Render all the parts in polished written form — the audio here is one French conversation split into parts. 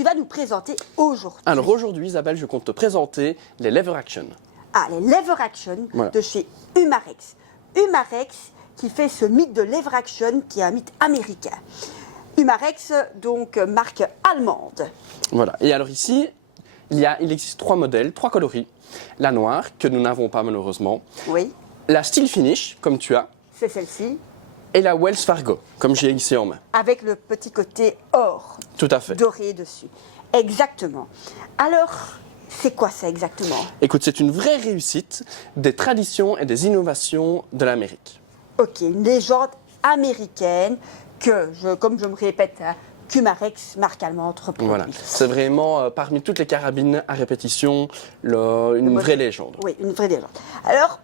tu vas nous présenter aujourd'hui? Alors aujourd'hui, Isabelle, je compte te présenter les Lever Action. Ah, les Lever Action Voilà. de chez Umarex. Umarex qui fait ce mythe de Lever Action qui est un mythe américain. Umarex, donc marque allemande. Voilà. Et alors ici, il existe 3 modèles, 3 coloris. La noire, que nous n'avons pas malheureusement. Oui, La Steel Finish, comme tu as. c'est celle-ci, Et la Wells Fargo, comme j'ai ici en main. avec le petit côté or, Tout à fait. doré dessus. Exactement. Alors, c'est quoi ça exactement? Écoute, c'est une vraie réussite des traditions et des innovations de l'Amérique. Ok, une légende américaine que, comme je me répète, hein, qu'Umarex, marque allemande, reproduit. Voilà. C'est vraiment, parmi toutes les carabines à répétition, une vraie légende. Oui, une vraie légende. Alors,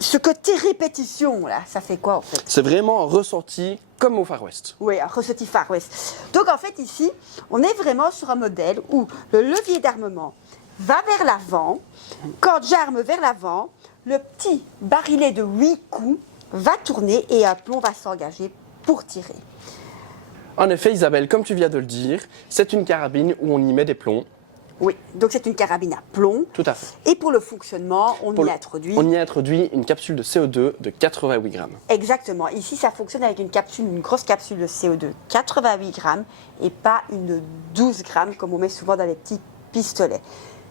ce côté répétition, là, ça fait quoi en fait? C'est vraiment ressenti comme au Far West. Oui, un ressenti Far West. Donc en fait, ici, on est vraiment sur un modèle où le levier d'armement va vers l'avant. Quand j'arme vers l'avant, le petit barillet de 8 coups va tourner et un plomb va s'engager pour tirer. En effet, Isabelle, comme tu viens de le dire, c'est une carabine où on y met des plombs. Oui, donc c'est une carabine à plomb. Tout à fait. Et pour le fonctionnement, on y introduit... On y introduit une capsule de CO2 de 88 grammes. Exactement. Ici, ça fonctionne avec une grosse capsule de CO2, 88 grammes, et pas une 12 grammes, comme on met souvent dans les petits pistolets.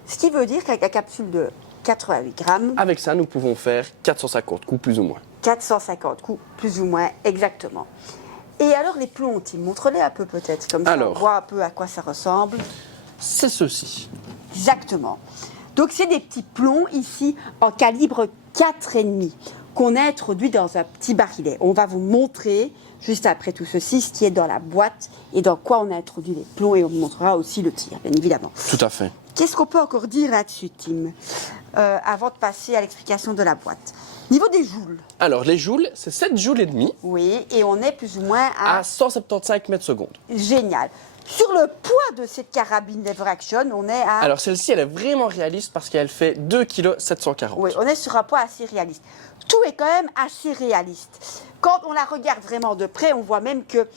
Ce qui veut dire qu'avec la capsule de 88 grammes, Avec ça, nous pouvons faire 450 coups plus ou moins. 450 coups, plus ou moins, exactement. Et alors, les plombs, Tim, montre-les un peu peut-être, comme ça on Alors. voit un peu à quoi ça ressemble. C'est ceci. Exactement. Donc, c'est des petits plombs ici en calibre 4,5 qu'on a introduit dans un petit barillet. On va vous montrer, juste après tout ceci, ce qui est dans la boîte et dans quoi on a introduit les plombs et on vous montrera aussi le tir, bien évidemment. Tout à fait. Qu'est-ce qu'on peut encore dire là-dessus, Tim, avant de passer à l'explication de la boîte? Niveau des joules, Alors, les joules, c'est 7 joules et demi oui, et on est plus ou moins à... à 175 mètres secondes. Génial. Sur le poids de cette carabine Lever Action, on est à... Alors, celle-ci, elle est vraiment réaliste parce qu'elle fait 2,740 kg. Oui, on est sur un poids assez réaliste. Tout est quand même assez réaliste. Quand on la regarde vraiment de près, on voit même que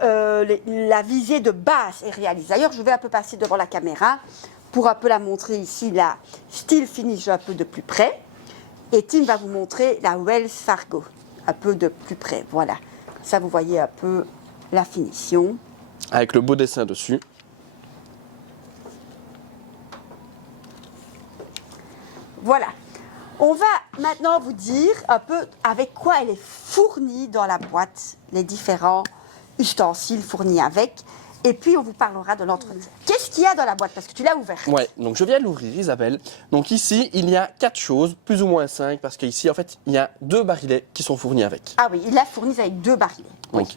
la visée de base est réaliste. D'ailleurs, je vais un peu passer devant la caméra pour un peu la montrer ici, la Steel Finish un peu de plus près. Et Tim va vous montrer la Wells Fargo un peu de plus près. Voilà. Ça, vous voyez un peu la finition. Avec le beau dessin dessus. Voilà. On va maintenant vous dire un peu avec quoi elle est fournie dans la boîte, les différents ustensiles fournis avec. Et puis, on vous parlera de l'entretien. Qu'est-ce qu'il y a dans la boîte? Parce que tu l'as ouverte. Ouais, donc je viens de l'ouvrir, Isabelle. Donc ici, il y a 4 choses, plus ou moins 5, parce qu'ici, en fait, il y a 2 barillets qui sont fournis avec. Ah oui, il l'a fournie avec 2 barillets. Donc,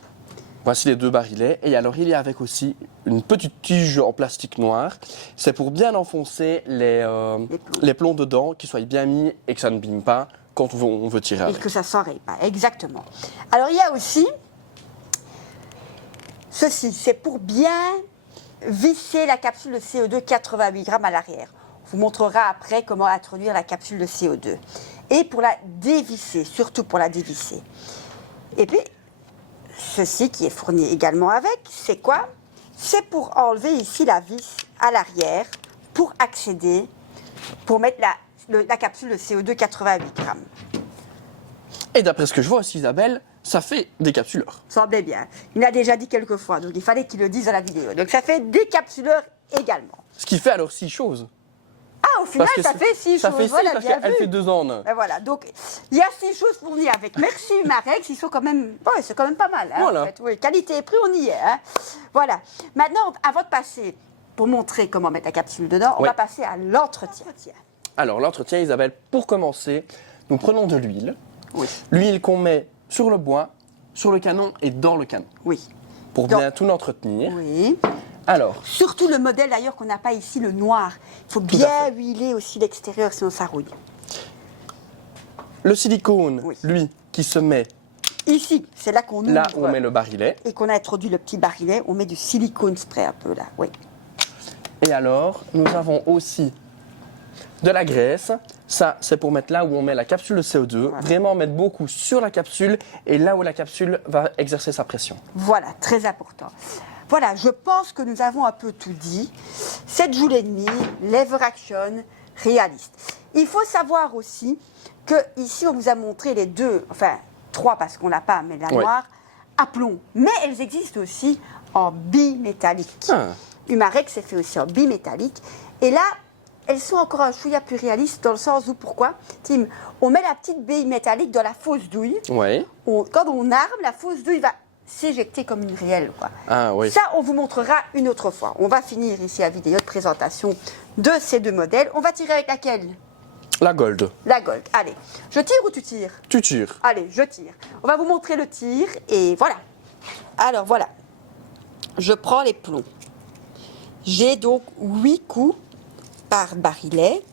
voici les 2 barillets. Et alors, il y a avec aussi une petite tige en plastique noir. C'est pour bien enfoncer les plombs dedans, qu'ils soient bien mis et que ça ne bime pas quand on veut tirer Et avec. que ça s'enraye pas, exactement. Alors, il y a aussi ceci. C'est pour bien visser la capsule de CO2 88 grammes à l'arrière. On vous montrera après comment introduire la capsule de CO2. Et pour la dévisser, surtout pour la dévisser. Et puis, ceci qui est fourni également avec, c'est quoi? C'est pour enlever ici la vis à l'arrière, pour accéder, pour mettre la capsule de CO2 88 grammes. Et d'après ce que je vois aussi, Isabelle, ça fait des capsuleurs. Semblait bien. Il l'a déjà dit quelques fois, donc il fallait qu'il le dise dans la vidéo. Donc ça fait des capsuleurs également. Ce qui fait alors 6 choses. Ah, au final, Parce que ça fait 6 Ça choses. fait 6 Voilà, parce bien qu'elle vu. fait 2 en 1. Et voilà, donc il y a 6 choses fournies avec. Merci Umarex, ils sont quand même, ouais, c'est quand même pas mal. Hein, Voilà. en fait. Oui, qualité et prix, on y est. Hein. Voilà. Maintenant, avant de passer, pour montrer comment mettre la capsule dedans, on Oui. va passer à l'entretien. Alors, l'entretien, Isabelle, pour commencer, nous prenons de l'huile. Oui. L'huile qu'on met sur le bois, sur le canon et dans le canon, Oui. pour Dans- bien tout entretenir. Oui. Alors, Surtout le modèle d'ailleurs qu'on n'a pas ici, le noir. Il faut à bien fait. huiler aussi l'extérieur, sinon ça rouille. le silicone, Oui. lui, qui se met Ici, c'est là qu'on ouvre. là où on met le barillet. Et qu'on a introduit le petit barillet, on met du silicone spray un peu là, oui. Et alors, nous avons aussi de la graisse. Ça, c'est pour mettre là où on met la capsule de CO2. Voilà. Vraiment mettre beaucoup sur la capsule et là où la capsule va exercer sa pression. Voilà, très important. Voilà, je pense que nous avons un peu tout dit. 7 joules et demi, lever action, réaliste. Il faut savoir aussi que ici on vous a montré les deux, enfin 3 parce qu'on n'a pas, mais la noire, à plomb. Mais elles existent aussi en bimétallique. Humarex est fait aussi en bimétallique. Et là, elles sont encore un chouïa plus réalistes dans le sens où, pourquoi, Tim, on met la petite bille métallique dans la fausse douille. Ouais. Quand on arme, la fausse douille va s'éjecter comme une réelle, quoi. Ah oui. Ça, on vous montrera une autre fois. On va finir ici la vidéo de présentation de ces deux modèles. On va tirer avec laquelle? La Gold. La Gold. Allez, je tire ou tu tires? Tu tires. Allez, je tire. On va vous montrer le tir et voilà. Alors voilà, je prends les plombs. J'ai donc 8 coups par barillet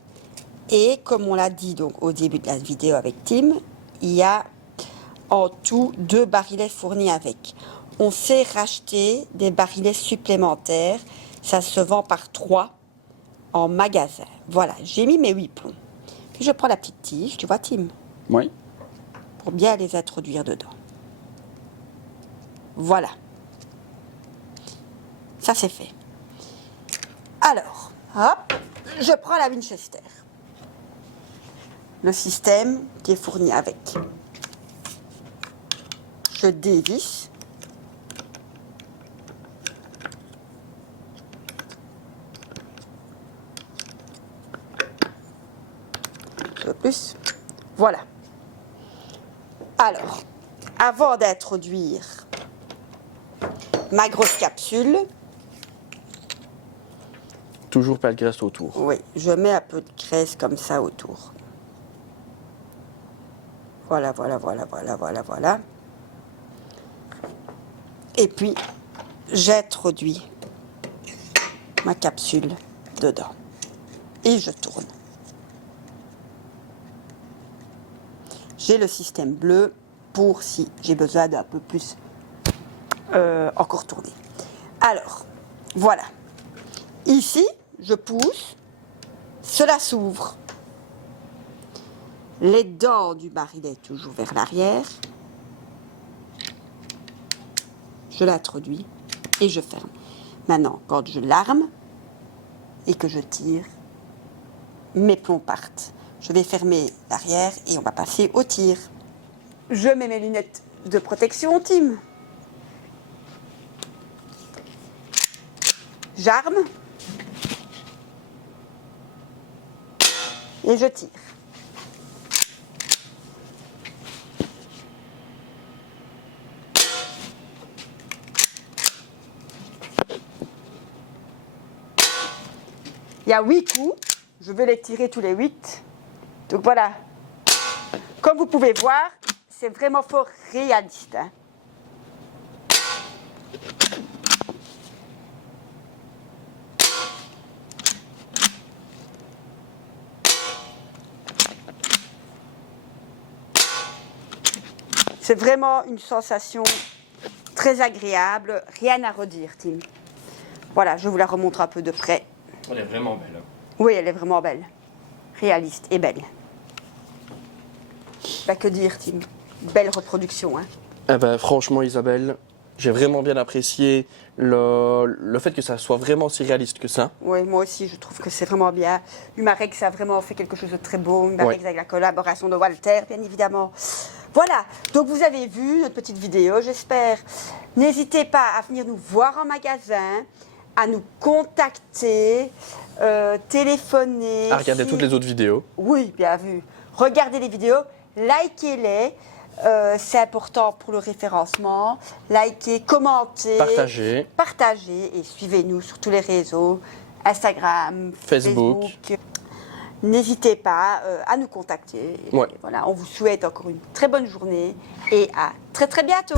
et comme on l'a dit donc au début de la vidéo avec Tim, il y a en tout 2 barillets fournis avec. On sait racheter des barillets supplémentaires, ça se vend par 3 en magasin. Voilà, j'ai mis mes 8 plombs. Puis je prends la petite tige, tu vois Tim, Oui. pour bien les introduire dedans. Voilà. Ça c'est fait. Alors, hop, je prends la Winchester. Le système qui est fourni avec. Je dévisse. Un peu plus. Voilà. Alors, avant d'introduire ma grosse capsule, Toujours pas de graisse autour. oui, je mets un peu de graisse comme ça autour. Voilà, voilà, voilà, voilà, voilà, voilà. Et puis, j'introduis ma capsule dedans. Et je tourne. J'ai le système bleu pour si j'ai besoin d'un peu plus encore tourner. Alors, voilà. Ici, je pousse, cela s'ouvre. Les dents du barillet toujours vers l'arrière. Je l'introduis et je ferme. Maintenant, quand je l'arme et que je tire, mes plombs partent. Je vais fermer l'arrière et on va passer au tir. Je mets mes lunettes de protection, Tim. J'arme. Et je tire. Il y a 8 coups. Je vais les tirer tous les 8. Donc voilà. Comme vous pouvez voir, c'est vraiment fort réaliste. Hein. C'est vraiment une sensation très agréable. Rien à redire, Tim. Voilà, je vous la remontre un peu de près. Elle est vraiment belle. Oui, elle est vraiment belle. Réaliste et belle. Bah, que dire, Tim? Belle reproduction, hein. Eh ben, franchement, Isabelle, j'ai vraiment bien apprécié le fait que ça soit vraiment si réaliste que ça. Oui, moi aussi, je trouve que c'est vraiment bien. Humarex a vraiment fait quelque chose de très beau. Humarex avec la collaboration de Walter, bien évidemment. Voilà, donc vous avez vu notre petite vidéo, j'espère. N'hésitez pas à venir nous voir en magasin, à nous contacter, téléphoner. À regarder toutes les autres vidéos. Oui, bien vu. Regardez les vidéos, likez-les. C'est important pour le référencement. Likez, commentez, partagez et suivez-nous sur tous les réseaux, Instagram, Facebook. N'hésitez pas à nous contacter. Ouais. Voilà, on vous souhaite encore une très bonne journée et à très très bientôt.